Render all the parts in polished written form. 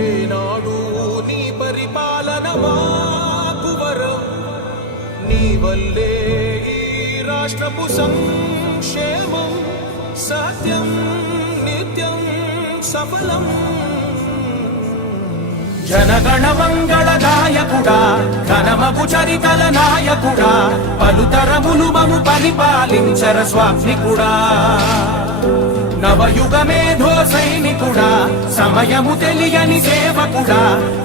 ఏనాడు నీ పరిపాలన మాకు వరం, నీ వల్లే ఈ రాష్ట్రపు సంక్షేమం సత్యం నిత్యం సఫలం. జనగణ మంగళ నాయకుడా, ఘనమగు చరితల నాయకుడా, పలుతరములు మము పరిపాలించర స్వామికుడా. నవయుగ మేధో సైనికుడా, సమయము తెలియని సేవకుడా,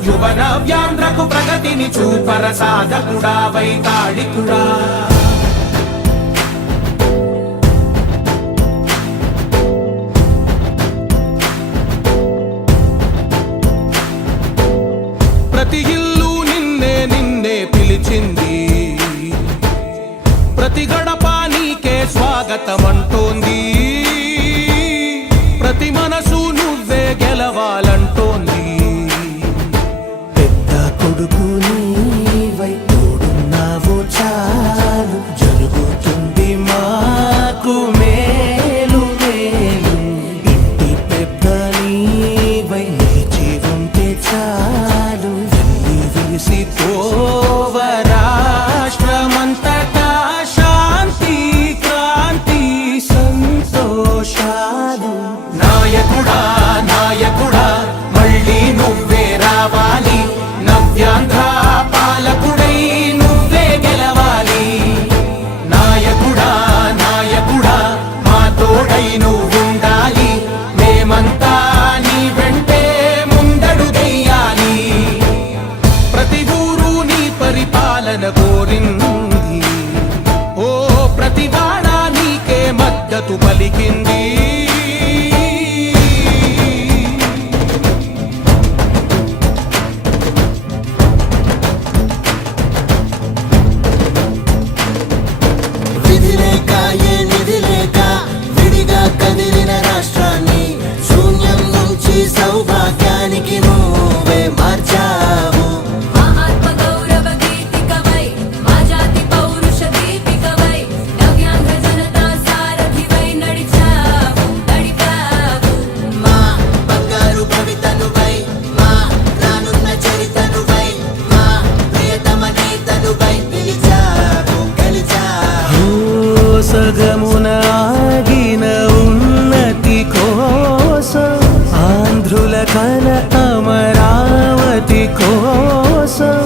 యువన వ్యాంధ్రకు ప్రగతిని చూపర సాధకుడా, వైతాళికుడా. ప్రతి ఇల్లు నిన్నే నిన్నే పిలిచింది, ప్రతి గడప నీకే స్వాగతమంటోంది, ప్రతి మనసు నువ్వే గెలవాలంటోంది. పెద్ద కొడుకు నీవై తోడున్నావు చాలు, జరుగుతుంది మాకు మేలు మేలు. ఇంటి పెద్ద నీవై నిలిచి ఉంటే చాలు, వెళ్ళి విసిపోవ రాష్ట్రమంతటా శాంతి క్రాంతి సంతోషాలు. నాయకుడా నాయకుడా మళ్ళీ నువ్వే రావాలి, నవ్యాంధ్ర పాలకుడై నువ్వే గెలవాలి. నాయకుడా నాయకుడా మా తోడై నువ్వుండాలి, మేమంతా నీ వెంటే ముందడుగెయ్యాలి. ప్రతి ఊరు నీ పరిపాలన కోరింది, ఓ ప్రతి వాడ నీకే మద్దతు పలికింది. సౌభాగ్యానికి నువ్వే మార్చావు. మా ఆత్మ గౌరవ గీతికవై, మా జాతి పౌరుష దీపికవై, నవ్యాంధ్ర జనతా సారథివై నడిచావు నడిపావు. మా బంగారు భవితనువై, మా రానున్న చరితనువై, మా ప్రియతమ నేతనువై పిలిచావు గెలిచావు. సగమున ఆగిన ఉన్నతి కోసం, ఆంధ్రుల కల అమరావతి కోసం